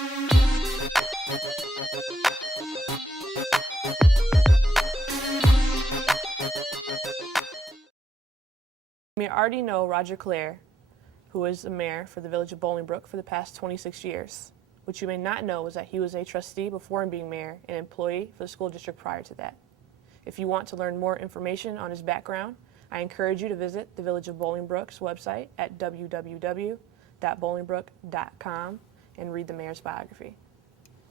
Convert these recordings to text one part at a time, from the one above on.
You may already know Roger Claar, who is the mayor for the village of Bolingbrook for the past 26 years. What you may not know is that he was a trustee before being mayor and employee for the school district prior to that. If you want to learn more information on his background, I encourage you to visit the Village of Bolingbrook's website at www.bolingbrook.com and read the mayor's biography.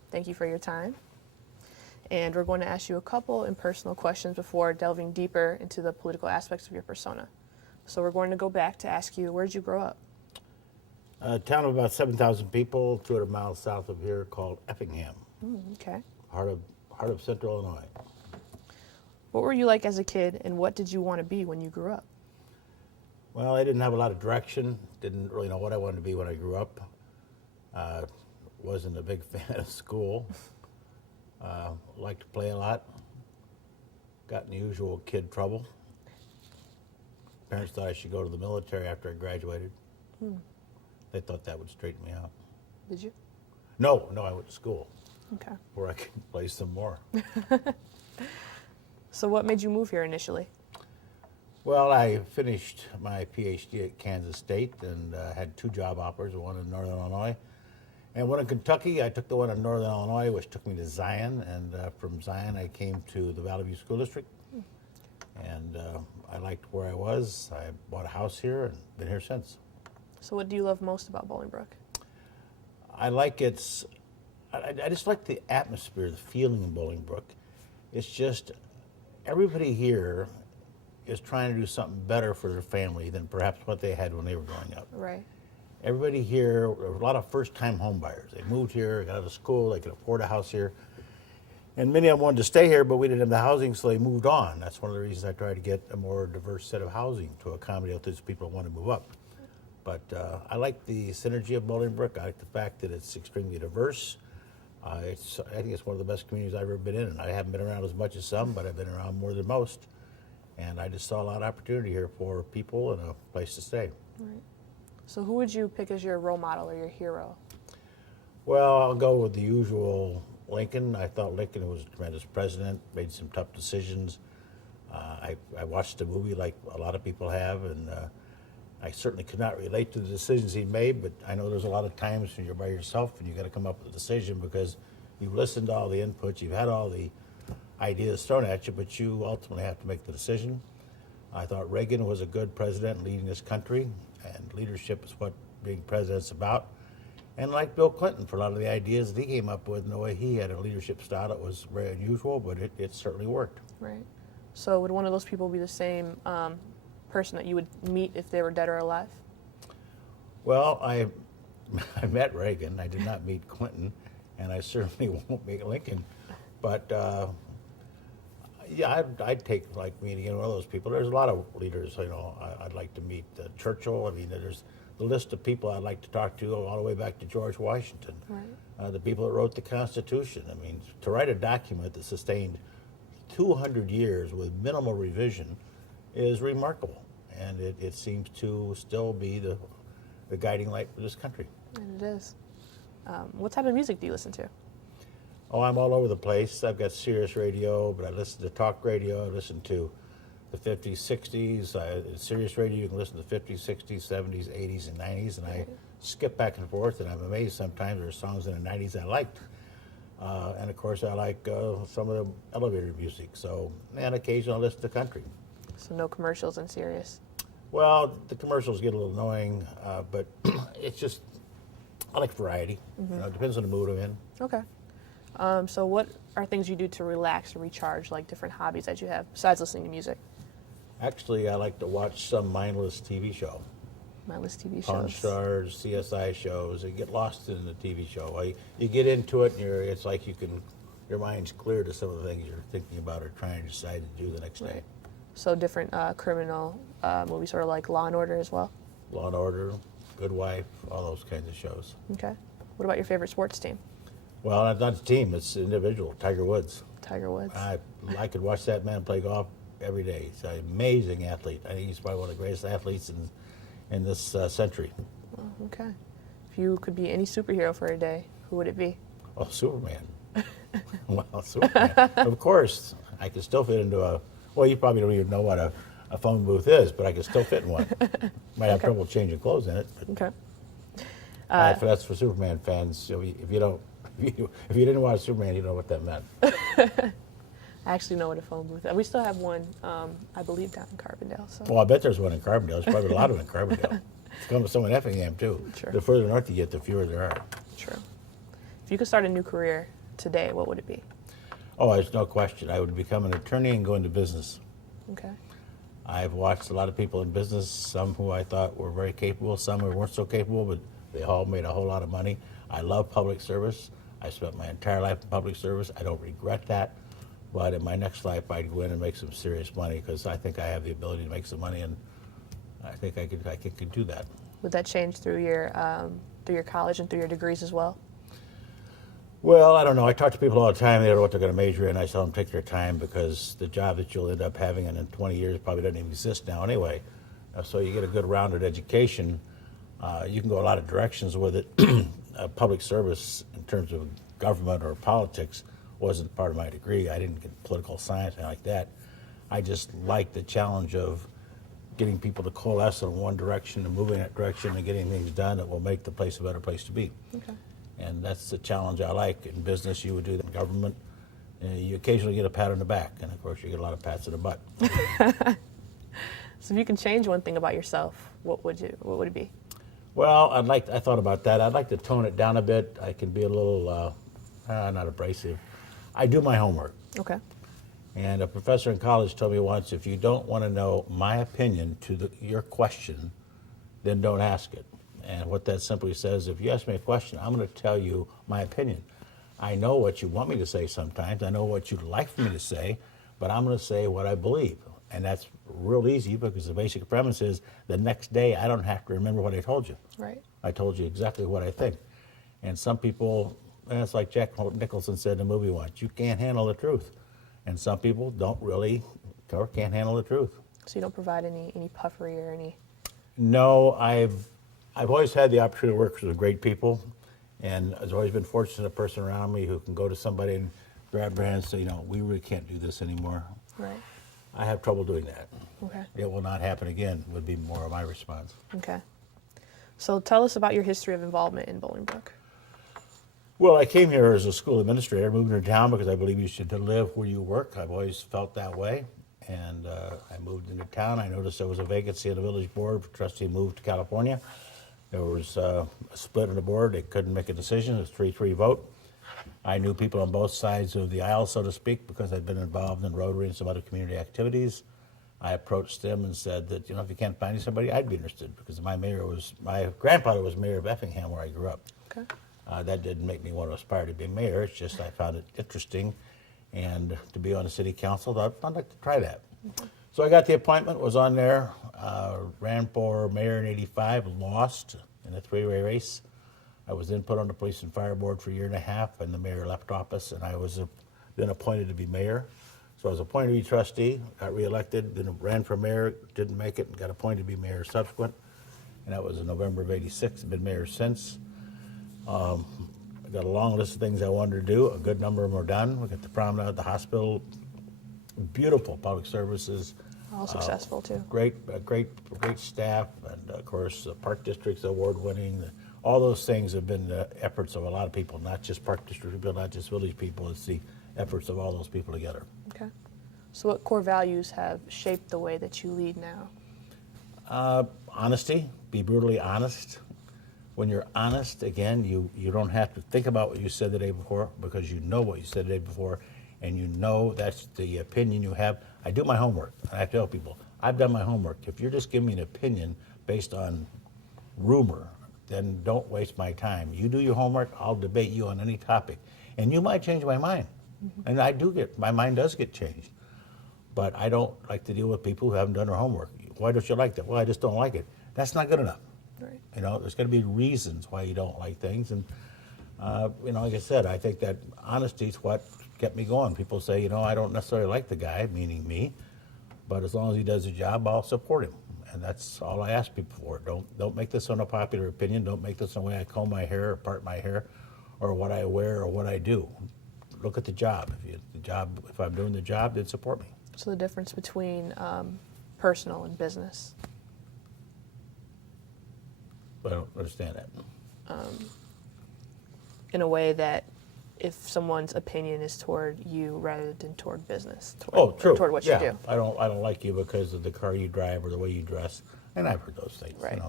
Thank you for your time. And we're going to ask you a couple impersonal questions before delving deeper into the political aspects of your persona. So we're going to go back to ask you, where did you grow up? A town of about 7,000 people, 200 miles south of here, called Effingham. Okay. Heart of Central Illinois. What were you like as a kid, and what did you want to be when you grew up? Well, I didn't have a lot of direction. Didn't really know what I wanted to be when I grew up. Wasn't a big fan of school. Liked to play a lot. Got in the usual kid trouble. Parents thought I should go to the military after I graduated. They thought that would straighten me out. Did you? No, I went to school. Okay. Where I could play some more. So what made you move here initially? Well, I finished my PhD at Kansas State and had 2 job offers, one in Northern Illinois and one in Kentucky. I took the one in Northern Illinois, which took me to Zion, and from Zion I came to the Valley View School District. And I liked where I was. I bought a house here and been here since. So what do you love most about Bolingbrook? I just like the atmosphere, the feeling in Bolingbrook. It's just everybody here is trying to do something better for their family than perhaps what they had when they were growing up. Right. Everybody here, there were a lot of first-time home buyers. They moved here, got out of school, they could afford a house here. And many of them wanted to stay here, but we didn't have the housing, so they moved on. That's one of the reasons I try to get a more diverse set of housing to accommodate those people who want to move up. But I like the synergy of Bolingbrook. I like the fact that it's extremely diverse. I think it's one of the best communities I've ever been in. And I haven't been around as much as some, but I've been around more than most. And I just saw a lot of opportunity here for people and a place to stay. Right. So who would you pick as your role model or your hero? Well, I'll go with the usual Lincoln. I thought Lincoln was a tremendous president, made some tough decisions. I watched the movie like a lot of people have, and I certainly could not relate to the decisions he made, but I know there's a lot of times when you're by yourself and you got to come up with a decision because you've listened to all the inputs, you've had all the ideas thrown at you, but you ultimately have to make the decision. I thought Reagan was a good president leading this country, and leadership is what being president's about. And like Bill Clinton, for a lot of the ideas that he came up with and the way he had a leadership style, it was very unusual, but it certainly worked. Right. So would one of those people be the same person that you would meet if they were dead or alive? Well, I met Reagan. I did not meet Clinton, and I certainly won't meet Lincoln. But yeah, I'd take like meeting one of those people. There's a lot of leaders, I'd like to meet. Churchill. I mean, there's the list of people I'd like to talk to all the way back to George Washington. Right. The people that wrote the Constitution. I mean, to write a document that sustained 200 years with minimal revision is remarkable, and it seems to still be the guiding light for this country. And it is. What type of music do you listen to? Oh, I'm all over the place. I've got Sirius radio, but I listen to talk radio. I listen to the 50s, 60s. Sirius radio, you can listen to the 50s, 60s, 70s, 80s, and 90s, and I skip back and forth, and I'm amazed sometimes there are songs in the 90s I liked. And of course, I like some of the elevator music. So, and occasionally I listen to country. So no commercials in Sirius? Well, the commercials get a little annoying, but it's just, I like variety. Mm-hmm. It depends on the mood I'm in. Okay. So what are things you do to relax or recharge, like different hobbies that you have, besides listening to music? Actually, I like to watch some mindless TV show. Mindless TV shows? Pawn Stars, CSI shows. You get lost in the TV show. You get into it, and it's like your mind's clear to some of the things you're thinking about or trying to decide to do the next day. So different criminal movies, sort of like Law and Order as well? Law and Order, Good Wife, all those kinds of shows. Okay. What about your favorite sports team? Well, it's not a team, it's individual. Tiger Woods. Tiger Woods. I could watch that man play golf every day. He's an amazing athlete. I think he's probably one of the greatest athletes in this century. Oh, okay. If you could be any superhero for a day, who would it be? Oh, Superman. Well, Superman. Of course, I could still fit into a, well, you probably don't even know what a phone booth is, but I could still fit in one. Might have trouble changing clothes in it. But, Okay. that's for Superman fans. So if you don't, if you didn't watch Superman, you know what that meant. I actually know what a phone booth is. We still have one, I believe, down in Carbondale. So. Well, I bet there's one in Carbondale. There's probably a lot of them in Carbondale. It's coming to some in Effingham, too. Sure. The further north you get, the fewer there are. True. If you could start a new career today, what would it be? Oh, there's no question. I would become an attorney and go into business. Okay. I've watched a lot of people in business, some who I thought were very capable, some who weren't so capable, but they all made a whole lot of money. I love public service. I spent my entire life in public service. I don't regret that. But in my next life, I'd go in and make some serious money because I think I have the ability to make some money, and I think I could do that. Would that change through your college and through your degrees as well? Well, I don't know. I talk to people all the time. They don't know what they're going to major in. I tell them take their time because the job that you'll end up having in 20 years probably doesn't even exist now anyway. So you get a good rounded education. You can go a lot of directions with it. Public service in terms of government or politics wasn't part of my degree. I didn't get political science and like that. I just like the challenge of getting people to coalesce in one direction and moving in that direction and getting things done that will make the place a better place to be. Okay. And that's the challenge I like. In business, you would do that. In government, you occasionally get a pat on the back, and of course, you get a lot of pats on the butt. So if you can change one thing about yourself, what would it be? Well, I thought about that. I'd like to tone it down a bit. I can be a little, not abrasive. I do my homework. Okay. And a professor in college told me once, if you don't want to know my opinion to your question, then don't ask it. And what that simply says, if you ask me a question, I'm going to tell you my opinion. I know what you want me to say sometimes. I know what you'd like for me to say, but I'm going to say what I believe. And that's real easy because the basic premise is the next day I don't have to remember what I told you. Right. I told you exactly what I think. And some people, and it's like Jack Nicholson said in the movie once, you can't handle the truth. And some people don't really or can't handle the truth. So you don't provide any puffery or any... No, I've always had the opportunity to work with great people, and I've always been fortunate a person around me who can go to somebody and grab their hand and say, we really can't do this anymore. Right. I have trouble doing that. Okay. It will not happen again would be more of my response. Okay. So tell us about your history of involvement in Bolingbrook. Well, I came here as a school administrator, moved into town because I believe you should live where you work. I've always felt that way. And I moved into town. I noticed there was a vacancy on the village board. Trustee moved to California. There was a split on the board. They couldn't make a decision. It was 3-3 vote. I knew people on both sides of the aisle, so to speak, because I'd been involved in Rotary and some other community activities. I approached them and said that, if you can't find somebody, I'd be interested because my grandfather was mayor of Effingham where I grew up. Okay. That didn't make me want to aspire to be mayor. It's just I found it interesting. And to be on the city council, I'd like to try that. Mm-hmm. So I got the appointment, was on there, ran for mayor in '85, lost in a 3-way race. I was then put on the police and fire board for a year and a half, and the mayor left office, and I was then appointed to be mayor. So I was appointed to be trustee, got reelected, then ran for mayor, didn't make it, and got appointed to be mayor subsequent. And that was in November of '86. I've been mayor since. I got a long list of things I wanted to do. A good number of them are done. We got the promenade, the hospital, beautiful public services. All successful too. Great staff, and of course, the Park District's award-winning. All those things have been the efforts of a lot of people, not just Park District people, not just village people. It's the efforts of all those people together. Okay. So what core values have shaped the way that you lead now? Honesty, be brutally honest. When you're honest, again, you don't have to think about what you said the day before because you know what you said the day before, and you know that's the opinion you have. I do my homework. I have to tell people, I've done my homework. If you're just giving me an opinion based on rumor, then don't waste my time. You do your homework, I'll debate you on any topic. And you might change my mind. Mm-hmm. And my mind does get changed. But I don't like to deal with people who haven't done their homework. Why don't you like that? Well, I just don't like it. That's not good enough. Right. There's got to be reasons why you don't like things. And, like I said, I think that honesty is what kept me going. People say, I don't necessarily like the guy, meaning me, but as long as he does the job, I'll support him. And that's all I ask people for. Don't make this an unpopular opinion. Don't make this the way I comb my hair or part my hair or what I wear or what I do. Look at the job. If I'm doing the job, then support me. So the difference between personal and business. I don't understand that. In a way that if someone's opinion is toward you rather than toward business, toward, True. toward what Yeah. you do. I don't like you because of the car you drive or the way you dress, and I've heard those things. Right.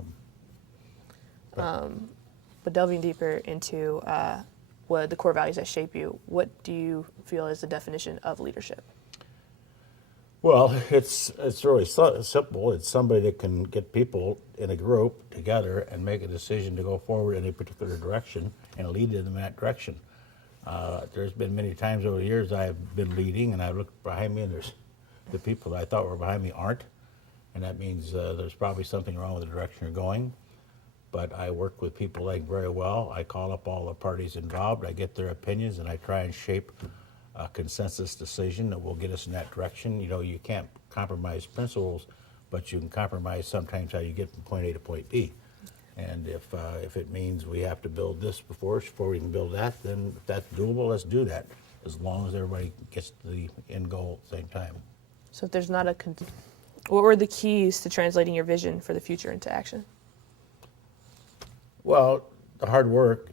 But delving deeper into what the core values that shape you, what do you feel is the definition of leadership? Well, it's really simple. It's somebody that can get people in a group together and make a decision to go forward in a particular direction and lead them in that direction. There's been many times over the years I've been leading, and I look behind me, and there's the people that I thought were behind me aren't, and that means there's probably something wrong with the direction you're going. But I work with people like very well. I call up all the parties involved. I get their opinions, and I try and shape a consensus decision that will get us in that direction. You know, you can't compromise principles, but you can compromise sometimes how you get from point A to point B. And if it means we have to build this before we can build that, then if that's doable, let's do that, as long as everybody gets to the end goal at the same time. So if there's not what were the keys to translating your vision for the future into action? Well, the hard work.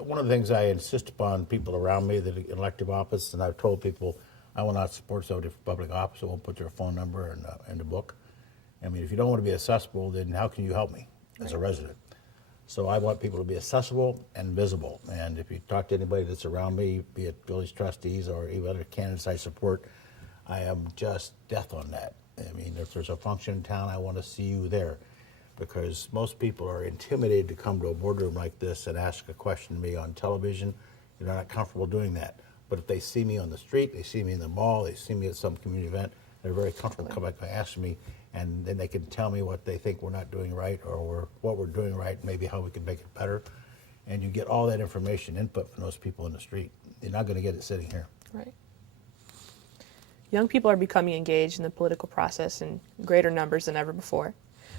One of the things I insist upon people around me that in elective office, and I've told people I will not support somebody for public office. I won't put their phone number in the book. I mean, if you don't want to be accessible, then how can you help me as a resident? So I want people to be accessible and visible. And if you talk to anybody that's around me, be it village trustees or even other candidates I support, I am just death on that. I mean, if there's a function in town, I want to see you there. Because most people are intimidated to come to a boardroom like this and ask a question to me on television. They're not comfortable doing that. But if they see me on the street, they see me in the mall, they see me at some community event, they're very comfortable coming back and asking me, and then they can tell me what they think we're not doing right or what we're doing right, maybe how we can make it better. And you get all that information, input from those people in the street. You're not going to get it sitting here. Right. Young people are becoming engaged in the political process in greater numbers than ever before.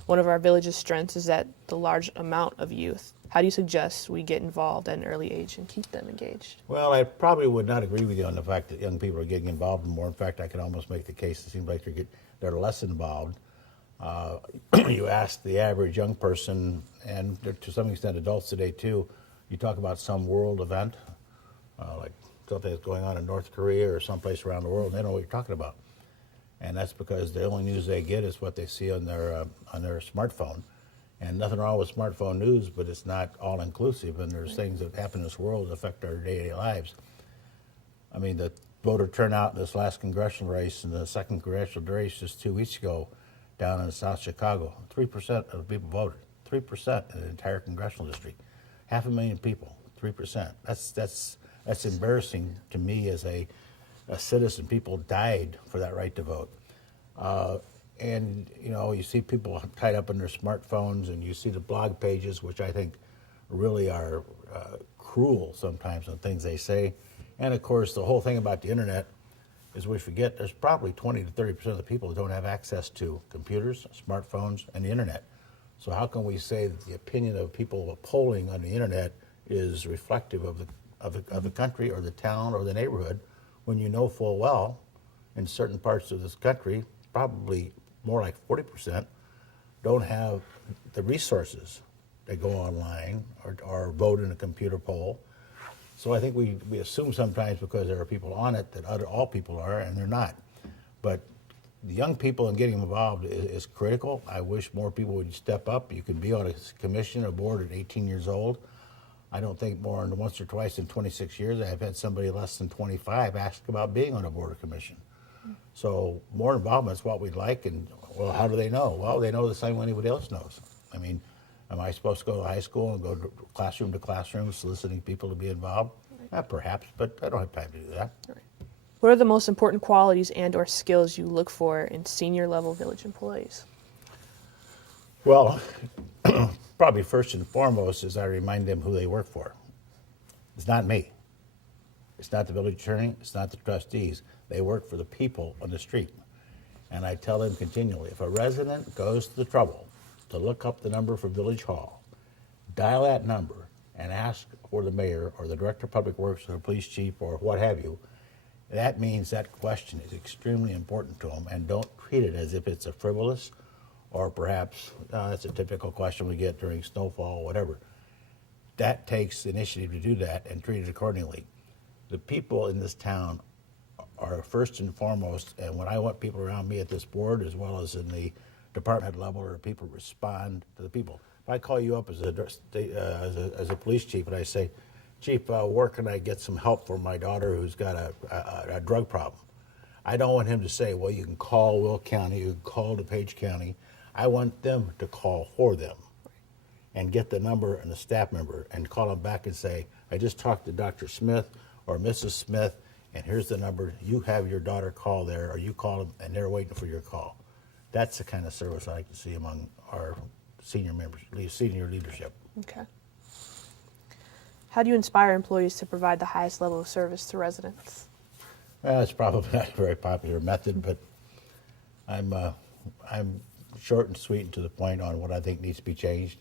One of our village's strengths is that the large amount of youth. How do you suggest we get involved at an early age and keep them engaged? Well, I probably would not agree with you on the fact that young people are getting involved more. In fact, I can almost make the case it seems like they're less involved. You ask the average young person, and to some extent adults today too, you talk about some world event, like something that's going on in North Korea or someplace around the world, and they don't know what you're talking about. And that's because the only news they get is what they see on their smartphone. And nothing wrong with smartphone news, but it's not all-inclusive, and there's things that happen in this world that affect our day-to-day lives. I mean, the voter turnout in this last congressional race and the second congressional race just 2 weeks ago down in South Chicago, 3% of the people voted. 3% in the entire congressional district. 500,000 people, 3%. That's embarrassing to me as a citizen. People died for that right to vote. And, you know, you see people tied up in their smartphones, and you see the blog pages, which I think really are cruel sometimes on things they say. And, of course, the whole thing about the Internet is we forget there's probably 20 to 30% of the people that don't have access to computers, smartphones, and the Internet. So how can we say that the opinion of people polling on the Internet is reflective of the country or the town or the neighborhood when you know full well in certain parts of this country, probably more like 40%, don't have the resources to go online or vote in a computer poll. So I think we assume sometimes because there are people on it that all people are, and they're not. But the young people and getting involved is critical. I wish more people would step up. You could be on a commission or board at 18 years old. I don't think more than once or twice in 26 years I've had somebody less than 25 ask about being on a board or commission. So more involvement is what we'd like, and well, how do they know? Well, they know the same way anybody else knows. I mean, am I supposed to go to high school and go to classroom soliciting people to be involved? Perhaps, but I don't have time to do that. Right. What are the most important qualities and or skills you look for in senior level village employees? Well, probably first and foremost is I remind them who they work for. It's not me. It's not the village attorney. It's not the trustees. They work for the people on the street. And I tell them continually, if a resident goes to the trouble to look up the number for Village Hall, dial that number, and ask for the mayor or the director of public works or the police chief or what have you, that means that question is extremely important to them, and don't treat it as if it's a frivolous or perhaps that's a typical question we get during snowfall or whatever. That takes initiative to do that and treat it accordingly. The people in this town are first and foremost, and when I want people around me at this board as well as in the department level, or people respond to the people. If I call you up as a police chief and I say, Chief, where can I get some help for my daughter who's got a drug problem? I don't want him to say, well, you can call Will County, you can call DuPage County. I want them to call for them and get the number and the staff member and call them back and say, I just talked to Dr. Smith or Mrs. Smith, and here's the number. You have your daughter call there, or you call them, and they're waiting for your call. That's the kind of service I like to see among our senior members, senior leadership. Okay. How do you inspire employees to provide the highest level of service to residents? Well, it's probably not a very popular method, but I'm short and sweet and to the point on what I think needs to be changed.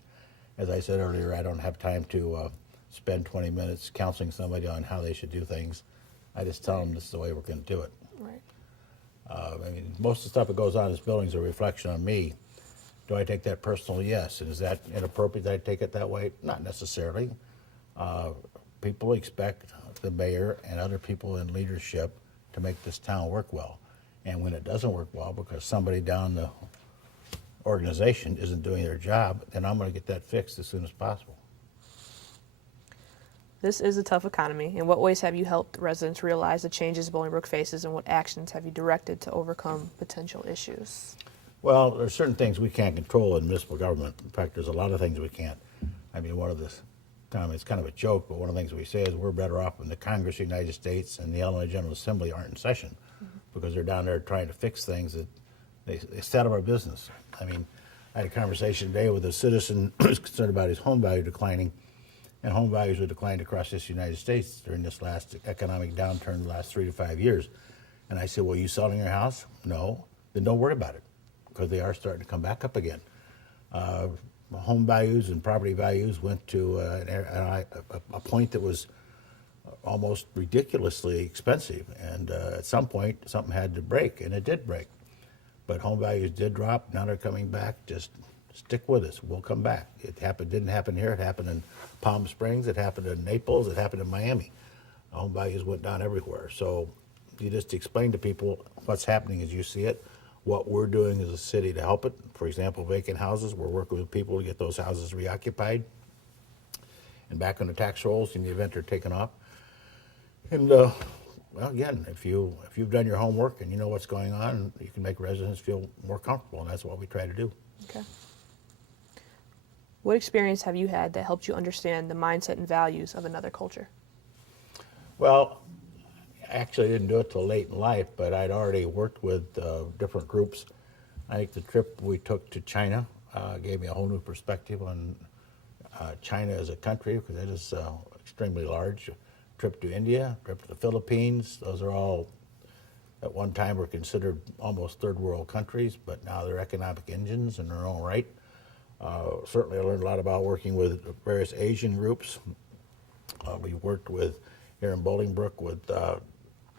As I said earlier, I don't have time to spend 20 minutes counseling somebody on how they should do things. I just tell them this is the way we're going to do it. Right. I mean, most of the stuff that goes on in this building is a reflection on me. Do I take that personally? Yes. And is that inappropriate that I take it that way? Not necessarily. People expect the mayor and other people in leadership to make this town work well. And when it doesn't work well because somebody down the organization isn't doing their job, then I'm going to get that fixed as soon as possible. This is a tough economy. In what ways have you helped residents realize the changes Bolingbrook faces, and what actions have you directed to overcome potential issues? Well, there's certain things we can't control in municipal government. In fact, there's a lot of things we can't. I mean, one of the it's kind of a joke, but one of the things we say is we're better off when the Congress of the United States and the Illinois General Assembly aren't in session, because they're down there trying to fix things that they set up our business. I mean, I had a conversation today with a citizen who's concerned about his home value declining, and home values have declined across this United States during this last economic downturn the last 3 to 5 years. And I said, well, you selling your house? No. Then don't worry about it, because they are starting to come back up again. Home values and property values went to a point that was almost ridiculously expensive. And at some point, something had to break, and it did break. But home values did drop. Now they're coming back. Just stick with us. We'll come back. It didn't happen here. It happened in Palm Springs. It happened in Naples. It happened in Miami. Home values went down everywhere. So you just explain to people what's happening as you see it, what we're doing as a city to help it. For example, vacant houses, we're working with people to get those houses reoccupied and back on the tax rolls in the event they're taken off. And well, again, if you've done your homework and you know what's going on, you can make residents feel more comfortable, and that's what we try to do. Okay. What experience have you had that helped you understand the mindset and values of another culture? Well, actually, I didn't do it till late in life, but I'd already worked with different groups. I think the trip we took to China gave me a whole new perspective on China as a country, because it is extremely large. Trip to India, trip to the Philippines, those are all, at one time, were considered almost third world countries, but now they're economic engines in their own right. Certainly I learned a lot about working with various Asian groups. We worked with, here in Bolingbrook, with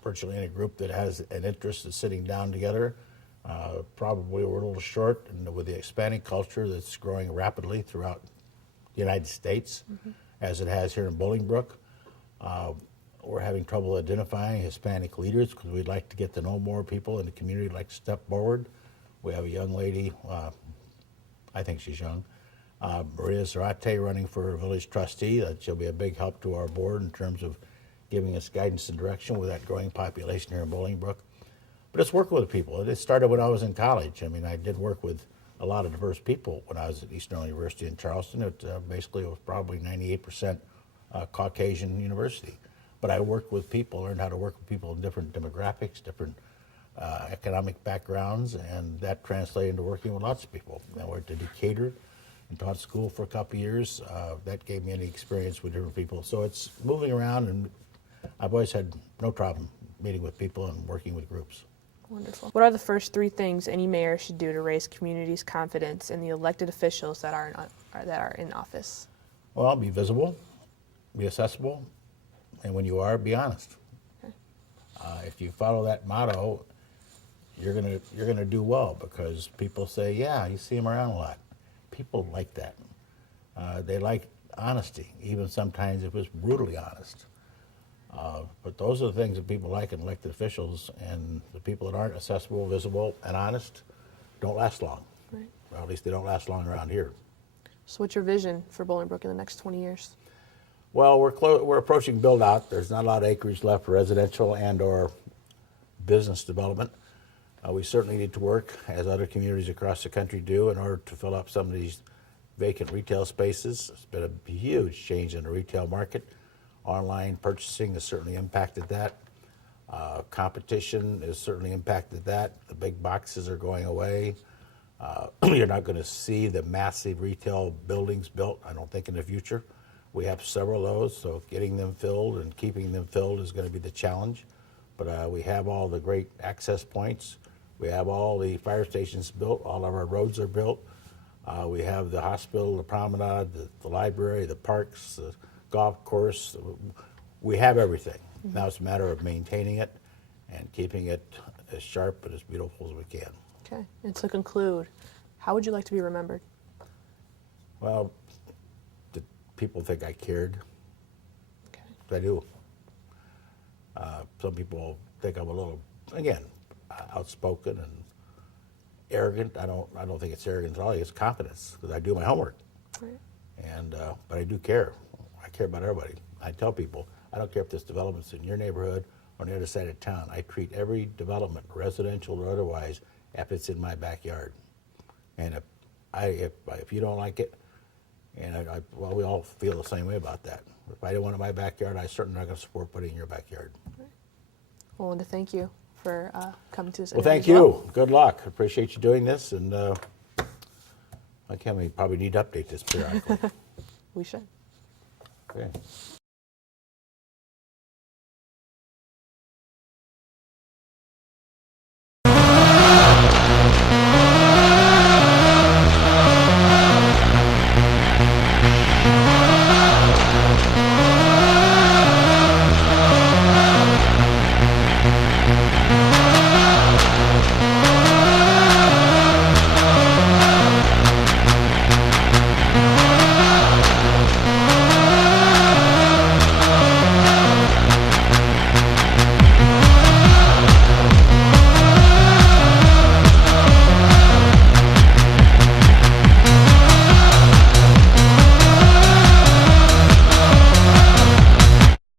virtually any group that has an interest in sitting down together. Probably we're a little short, and with the Hispanic culture that's growing rapidly throughout the United States, as it has here in Bolingbrook. We're having trouble identifying Hispanic leaders, because we'd like to get to know more people in the community like to step forward. We have a young lady, I think she's young, Maria Zarate, running for village trustee. She'll be a big help to our board in terms of giving us guidance and direction with that growing population here in Bolingbrook. But it's working with people. It started when I was in college. I mean, I did work with a lot of diverse people when I was at Eastern University in Charleston. It was probably 98% Caucasian university. But I worked with people, learned how to work with people in different demographics, different economic backgrounds, and that translated into working with lots of people. I worked at Decatur and taught school for a couple of years. That gave me any experience with different people. So it's moving around, and I've always had no problem meeting with people and working with groups. Wonderful. What are the first 3 things any mayor should do to raise communities' confidence in the elected officials that are in office? Well, be visible. be accessible, and when you are, be honest. Okay. If you follow that motto, you're gonna do well, because people say, yeah, you see them around a lot. People like that. They like honesty, even sometimes if it's brutally honest. But those are the things that people like in elected officials, and the people that aren't accessible, visible, and honest don't last long. Right. Or at least they don't last long around here. So what's your vision for Bolingbrook in the next 20 years? Well, we're approaching build out. There's not a lot of acreage left for residential and or business development. We certainly need to work, as other communities across the country do, in order to fill up some of these vacant retail spaces. It's been a huge change in the retail market. Online purchasing has certainly impacted that. Competition has certainly impacted that. The big boxes are going away. You're not going to see the massive retail buildings built, I don't think, in the future. We have several of those, so getting them filled and keeping them filled is going to be the challenge. But we have all the great access points. We have all the fire stations built. All of our roads are built. We have the hospital, the promenade, the library, the parks, the golf course. We have everything. Mm-hmm. Now it's a matter of maintaining it and keeping it as sharp and as beautiful as we can. Okay. And to conclude, how would you like to be remembered? Well, did people think I cared? Okay. I do. Some people think I'm a little, again, outspoken and arrogant. I don't think it's arrogance at all. It's confidence, because I do my homework. Right. And but I do care. I care about everybody. I tell people, I don't care if this development's in your neighborhood or on the other side of town. I treat every development, residential or otherwise, if it's in my backyard. And if you don't like it, and well, we all feel the same way about that. If I don't want it in my backyard, I certainly not going to support putting it in your backyard. Right. Well, I want to thank you for coming to this Well, interview thank as well. you. Good luck. Appreciate you doing this, and I can't. We probably need to update this periodically. We should. Okay.